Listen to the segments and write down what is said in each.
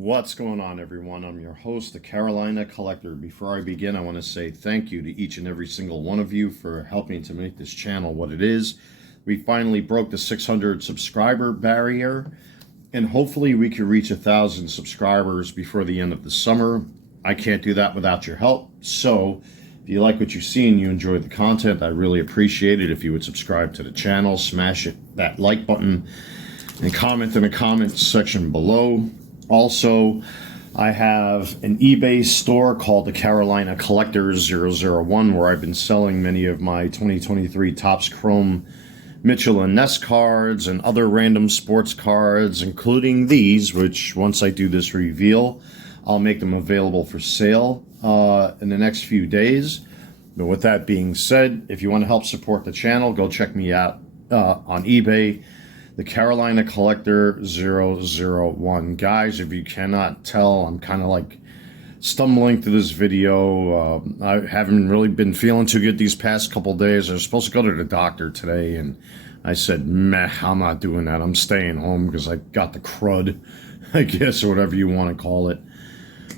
What's going on, everyone? I'm your host, the Carolina Collector. Before I begin, I want to say thank you to each and every single one of you for helping to make this channel what it is. We finally broke the 600 subscriber barrier, and hopefully we can reach 1,000 subscribers before the end of the summer. I can't do that without your help, so if you like what you see and you enjoy the content, I really appreciate it if you would subscribe to the channel, smash that like button, and comment in the comments section below. Also, I have an eBay store called the Carolina Collector 001, where I've been selling many of my 2023 Topps Chrome Mitchell and Ness cards and other random sports cards, including these, which once I do this reveal, I'll make them available for sale in the next few days. But with that being said, if you want to help support the channel, go check me out on eBay. The Carolina Collector 001. Guys, if you cannot tell, I'm kind of like stumbling through this video. I haven't really been feeling too good these past couple days. I was supposed to go to the doctor today, and I said, meh, I'm not doing that. I'm staying home because I got the crud, I guess, or whatever you want to call it.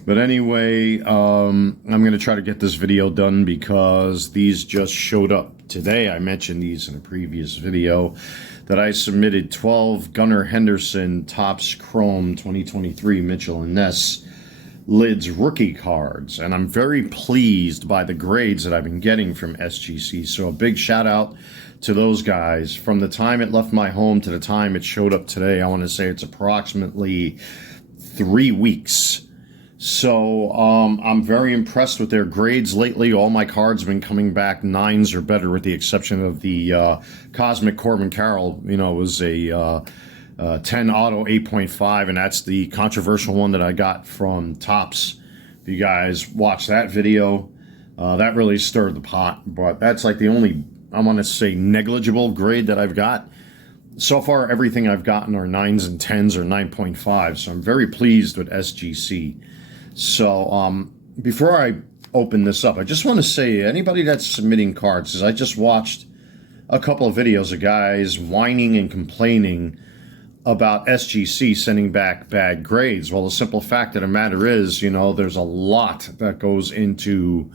But anyway, I'm going to try to get this video done because these just showed up today. I mentioned these in a previous video that I submitted 12 Gunnar Henderson Topps Chrome 2023 Mitchell and Ness Lids rookie cards. And I'm very pleased by the grades that I've been getting from SGC. So a big shout out to those guys. From the time it left my home to the time it showed up today, I want to say it's approximately 3 weeks. So I'm very impressed with their grades lately. All my cards have been coming back 9s or better, with the exception of the Cosmic Corbin Carroll. You know, it was a 10 auto 8.5, and that's the controversial one that I got from Topps. If you guys watch that video, that really stirred the pot. But that's like the only, I want to say, negligible grade that I've got. So far, everything I've gotten are 9s and 10s or 9.5. So I'm very pleased with SGC. So before I open this up, I just want to say, anybody that's submitting cards, because I just watched a couple of videos of guys whining and complaining about SGC sending back bad grades. Well, the simple fact of the matter is, you know, there's a lot that goes into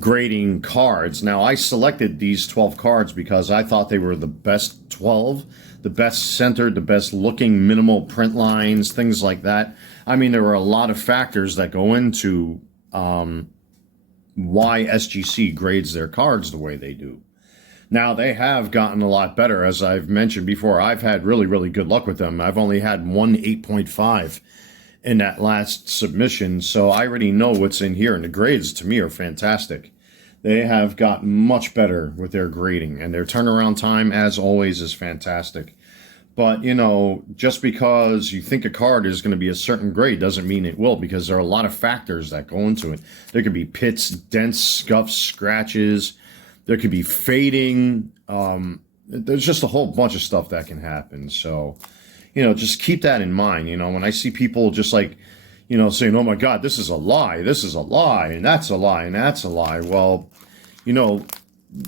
grading cards. Now, I selected these 12 cards because I thought they were the best 12, the best centered, the best looking, minimal print lines, things like that. I mean, there were a lot of factors that go into why SGC grades their cards the way they do. Now, they have gotten a lot better. As I've mentioned before, I've had really, really good luck with them. I've only had one 8.5 in that last submission, so I already know what's in here, and the grades to me are fantastic. They have gotten much better with their grading, and their turnaround time, as always, is fantastic. But, you know, just because you think a card is going to be a certain grade doesn't mean it will, because there are a lot of factors that go into it. There could be pits, dents, scuffs, scratches. There could be fading. There's just a whole bunch of stuff that can happen. So, you know, just keep that in mind. You know, when I see people just like, you know, saying, oh my God, this is a lie, this is a lie, and that's a lie, and that's a lie. Well, you know,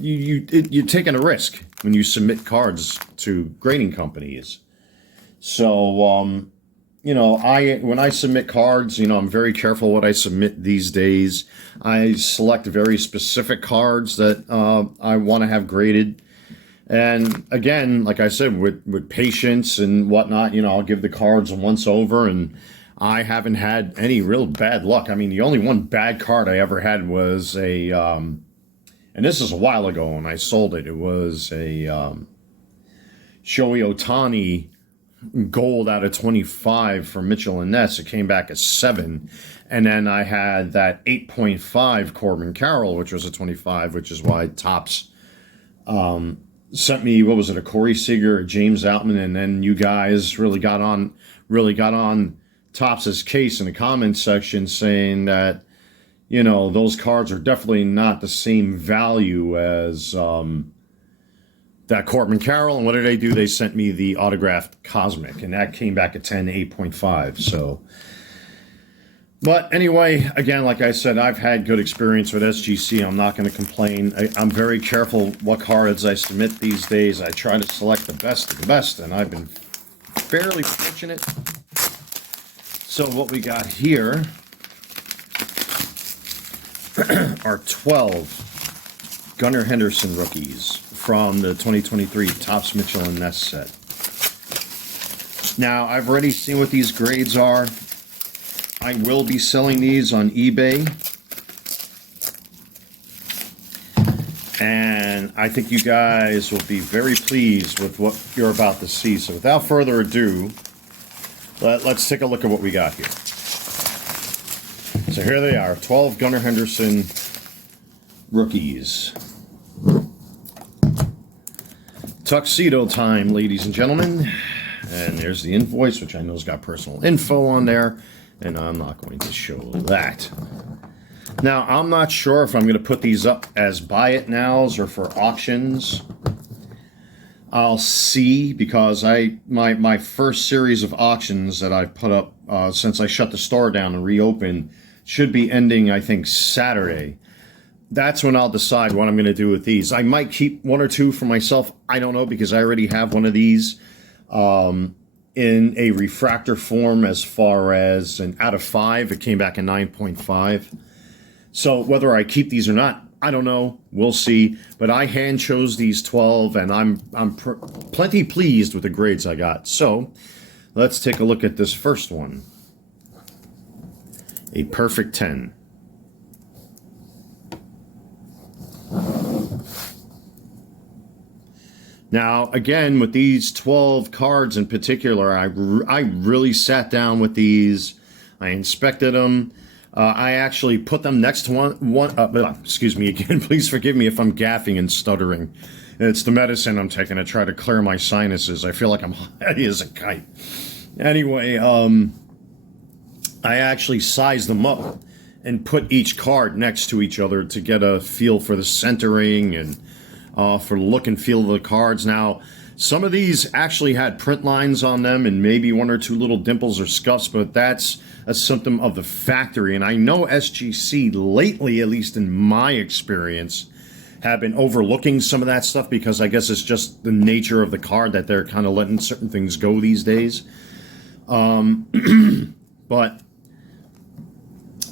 you're taking a risk when you submit cards to grading companies. So, you know, when I submit cards, you know, I'm very careful what I submit these days. I select very specific cards that I want to have graded. And again, like I said, with patience and whatnot, you know, I'll give the cards a once over, and I haven't had any real bad luck. I mean, the only one bad card I ever had was a, and this is a while ago when I sold it. It was a Shohei Ohtani gold out of 25 for Mitchell and Ness. It came back as 7. And then I had that 8.5 Corbin Carroll, which was a 25, which is why Topps sent me, what was it, a Corey Seager, a James Outman, and then you guys really got on Topps's case in the comments section saying that, you know, those cards are definitely not the same value as that Corbin Carroll. And what did they do? They sent me the autographed Cosmic, and that came back at 10, 8.5. So, but anyway, again, like I said, I've had good experience with SGC. I'm not going to complain. I'm very careful what cards I submit these days. I try to select the best of the best, and I've been fairly fortunate. So what we got here are 12 Gunnar Henderson rookies from the 2023 Topps Mitchell and Ness set. Now, I've already seen what these grades are. I will be selling these on eBay. And I think you guys will be very pleased with what you're about to see. So without further ado, let's take a look at what we got here. So here they are, 12 Gunnar Henderson rookies. Tuxedo time, ladies and gentlemen. And there's the invoice, which I know has got personal info on there. And I'm not going to show that. Now, I'm not sure if I'm going to put these up as buy it nows or for auctions. I'll see, because my first series of auctions that I've put up since I shut the store down and reopened should be ending, I think, Saturday. That's when I'll decide what I'm going to do with these. I might keep one or two for myself. I don't know, because I already have one of these in a refractor form as far as an out of 5. It came back in 9.5. So whether I keep these or not, I don't know. We'll see. But I hand chose these 12, and I'm plenty pleased with the grades I got. So let's take a look at this first one. A perfect 10. Now, again, with these 12 cards in particular, I really sat down with these. I inspected them. I actually put them next to excuse me again, please forgive me if I'm gaffing and stuttering. It's the medicine I'm taking to try to clear my sinuses. I feel like I'm high as a kite. Anyway, I actually sized them up and put each card next to each other to get a feel for the centering and for the look and feel of the cards. Now, some of these actually had print lines on them and maybe one or two little dimples or scuffs, but that's a symptom of the factory. And I know SGC lately, at least in my experience, have been overlooking some of that stuff, because I guess it's just the nature of the card that they're kind of letting certain things go these days. But,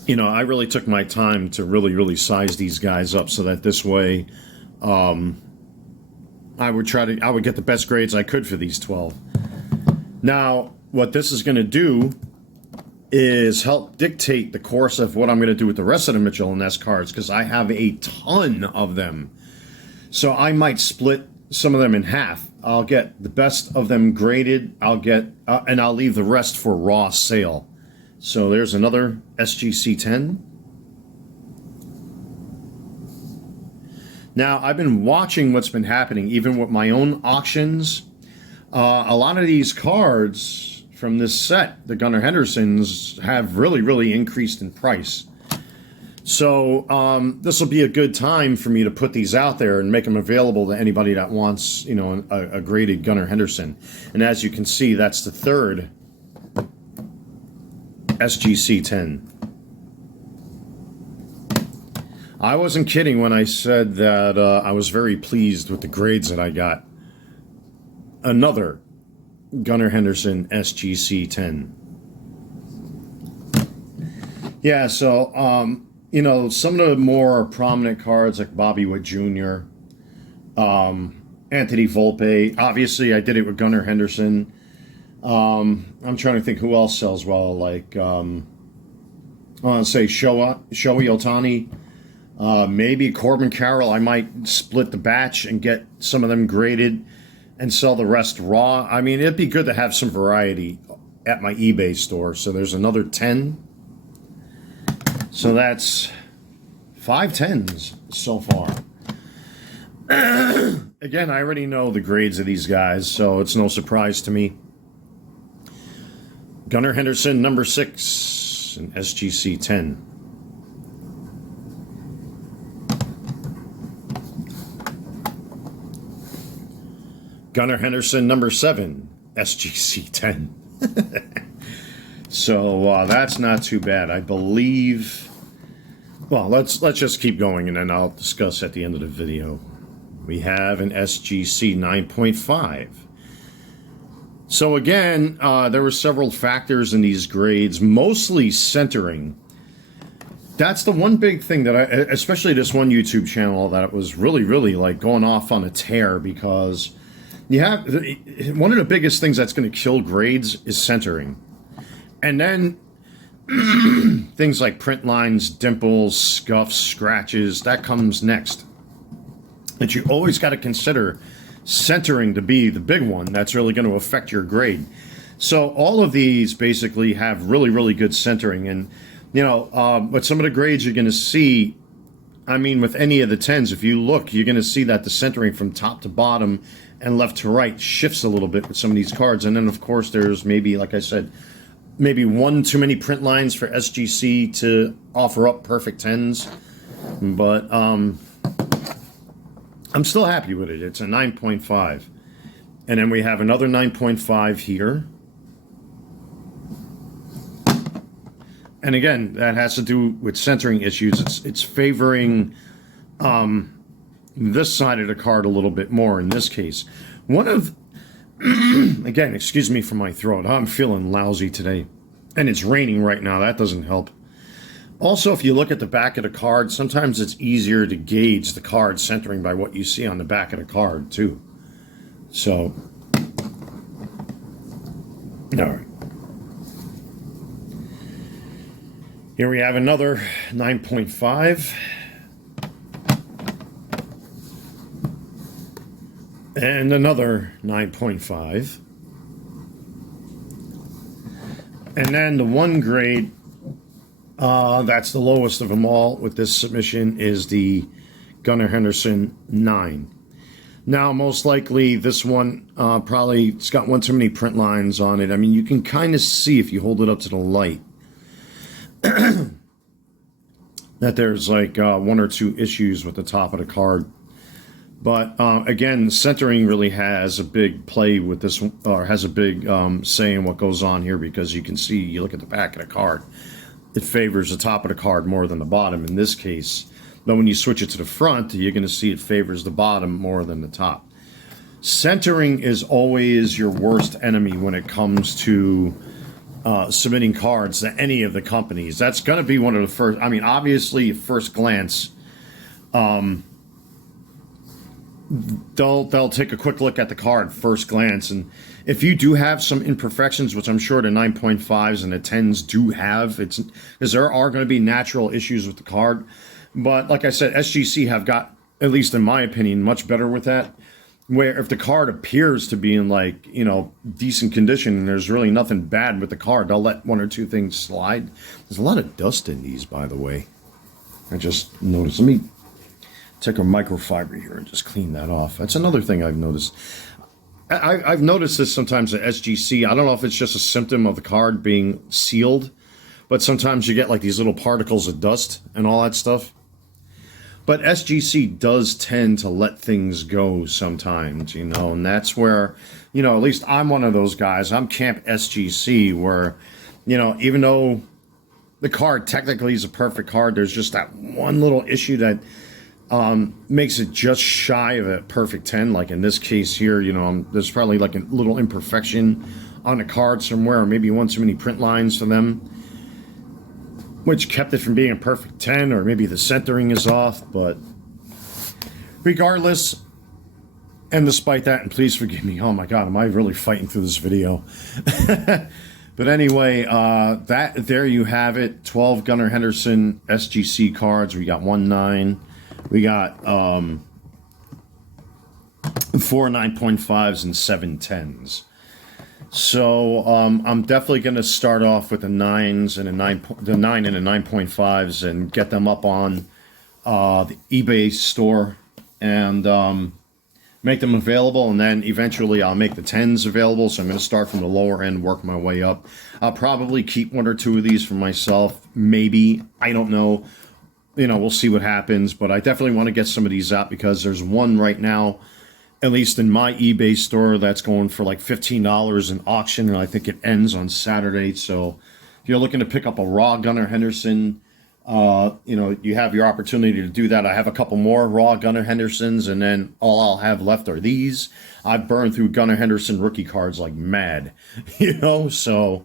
you know, I really took my time to really size these guys up so that this way I would get the best grades I could for these 12. Now, what this is going to do is help dictate the course of what I'm going to do with the rest of the Mitchell and Ness cards, because I have a ton of them. So I might split some of them in half. I'll get the best of them graded. And I'll leave the rest for raw sale. So there's another SGC 10. Now, I've been watching what's been happening, even with my own auctions. A lot of these cards from this set, the Gunnar Hendersons, have really increased in price. So this will be a good time for me to put these out there and make them available to anybody that wants, you know, a graded Gunnar Henderson. And as you can see, that's the third SGC 10. I wasn't kidding when I said that I was very pleased with the grades that I got. Another Gunnar Henderson SGC 10. Yeah, so, you know, some of the more prominent cards like Bobby Witt Jr., Anthony Volpe. Obviously, I did it with Gunnar Henderson. I'm trying to think who else sells well, like, I want to say Shohei Ohtani. Maybe Corbin Carroll. I might split the batch and get some of them graded and sell the rest raw. I mean, it'd be good to have some variety at my eBay store. So there's another 10. So that's 5 10s so far. Again, I already know the grades of these guys, so it's no surprise to me. Gunnar Henderson, number 6, and SGC 10. Gunnar Henderson, number 7, SGC 10. So that's not too bad. I believe... Well, let's just keep going, and then I'll discuss at the end of the video. We have an SGC 9.5. So again, there were several factors in these grades, mostly centering. That's the one big thing that especially this one YouTube channel, that was really, really like going off on a tear, because you have one of the biggest things that's going to kill grades is centering. And then things like print lines, dimples, scuffs, scratches, that comes next. But you always got to consider centering to be the big one that's really going to affect your grade. So all of these basically have really, really good centering. And, you know, but some of the grades you're going to see, I mean, with any of the 10s, if you look, you're going to see that the centering from top to bottom and left to right shifts a little bit with some of these cards. And then, of course, there's maybe, like I said, maybe one too many print lines for SGC to offer up perfect 10s. But I'm still happy with it. It's a 9.5. And then we have another 9.5 here. And again, that has to do with centering issues. It's favoring this side of the card a little bit more in this case. One of, again, excuse me for my throat. I'm feeling lousy today. And it's raining right now. That doesn't help. Also, if you look at the back of the card, sometimes it's easier to gauge the card centering by what you see on the back of the card, too. So, all right. Here we have another 9.5. And another 9.5. And then the one grade, that's the lowest of them all with this submission, is the Gunnar Henderson 9. Now, most likely this one probably, it's got one too many print lines on it. I mean, you can kind of see if you hold it up to the light that there's like one or two issues with the top of the card. But again, centering really has a big play with this, or has a big say in what goes on here, because you can see, you look at the back of the card, it favors the top of the card more than the bottom in this case. But when you switch it to the front, you're going to see it favors the bottom more than the top. Centering is always your worst enemy when it comes to submitting cards to any of the companies. That's going to be one of the first, I mean, obviously, at first glance, they'll take a quick look at the card first glance, and if you do have some imperfections, which I'm sure the 9.5s and the 10s do have, it's because there are going to be natural issues with the card. But like I said, SGC have got, at least in my opinion, much better with that, where if the card appears to be in, like, you know, decent condition and there's really nothing bad with the card, they'll let one or two things slide. There's a lot of dust in these, by the way. I just noticed. Let me take a microfiber here and just clean that off. That's another thing I've noticed. I've noticed this sometimes at SGC. I don't know if it's just a symptom of the card being sealed, but sometimes you get like these little particles of dust and all that stuff. But SGC does tend to let things go sometimes, you know, and that's where, you know, at least I'm one of those guys. I'm Camp SGC, where, you know, even though the card technically is a perfect card, there's just that one little issue that makes it just shy of a perfect 10. Like in this case here, you know, there's probably like a little imperfection on the card somewhere, or maybe one too many print lines for them, which kept it from being a perfect 10, or maybe the centering is off. But regardless, and despite that, and please forgive me, oh my god, am I really fighting through this video? But anyway, there you have it. 12 Gunnar Henderson SGC cards. We got 1 9. We got 4 9.5s and 7 10s. So I'm definitely going to start off with the 9s and the 9 and the 9.5s and get them up on the eBay store and make them available. And then eventually I'll make the 10s available. So I'm going to start from the lower end, work my way up. I'll probably keep 1 or 2 of these for myself. Maybe. I don't know. You know, we'll see what happens. But I definitely want to get some of these out, because there's one right now, at least in my eBay store, that's going for like $15 in auction, and I think it ends on Saturday. So if you're looking to pick up a raw Gunnar Henderson You have your opportunity to do that. I have a couple more raw Gunnar Hendersons, and then all I'll have left are these. I've burned through Gunnar Henderson rookie cards like mad, so.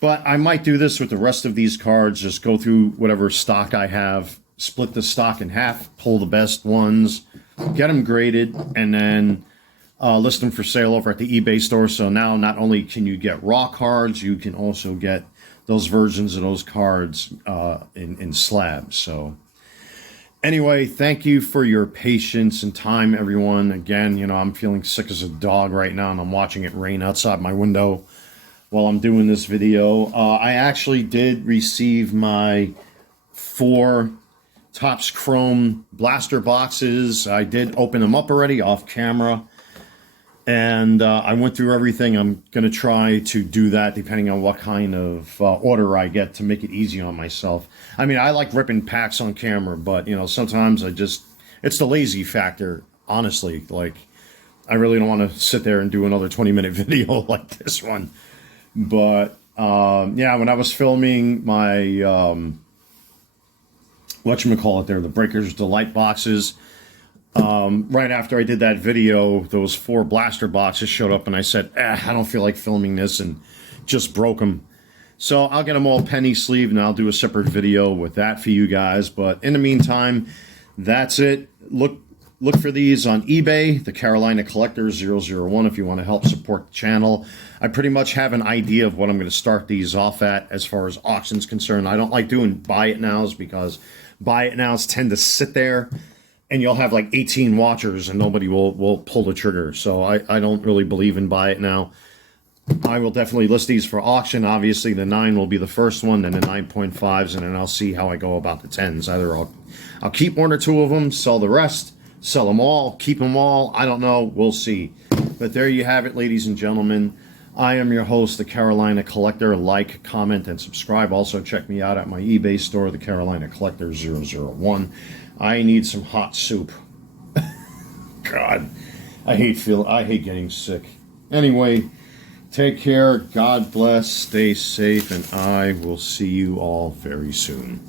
But I might do this with the rest of these cards, just go through whatever stock I have, split the stock in half, pull the best ones, get them graded, and then list them for sale over at the eBay store. So now not only can you get raw cards, you can also get those versions of those cards in slabs. So anyway, thank you for your patience and time, everyone. Again, I'm feeling sick as a dog right now, and I'm watching it rain outside my window while I'm doing this video. I actually did receive my 4 Topps Chrome blaster boxes. I did open them up already off camera, and I went through everything. I'm going to try to do that depending on what kind of order I get to make it easy on myself. I mean, I like ripping packs on camera, but, sometimes it's the lazy factor, honestly. Like, I really don't want to sit there and do another 20-minute video like this one. But, when I was filming my, the Breaker's Delight boxes, right after I did that video, those 4 blaster boxes showed up, and I said, I don't feel like filming this, and just broke them. So I'll get them all penny sleeved, and I'll do a separate video with that for you guys. But in the meantime, that's it. Look for these on eBay, the Carolina Collector 001, if you want to help support the channel. I pretty much have an idea of what I'm going to start these off at as far as auctions concerned. I don't like doing buy it nows, because buy it nows tend to sit there and you'll have like 18 watchers and nobody will pull the trigger. So I don't really believe in buy it now. I will definitely list these for auction. Obviously, the 9 will be the first one, then the 9.5s, and then I'll see how I go about the 10s. Either I'll keep 1 or 2 of them, sell the rest, sell them all, keep them all. I don't know. We'll see. But there you have it, ladies and gentlemen. I am your host, the Carolina Collector. Like, comment, and subscribe. Also, check me out at my eBay store, the Carolina Collector 001. I need some hot soup. God, I hate getting sick. Anyway, take care. God bless. Stay safe, and I will see you all very soon.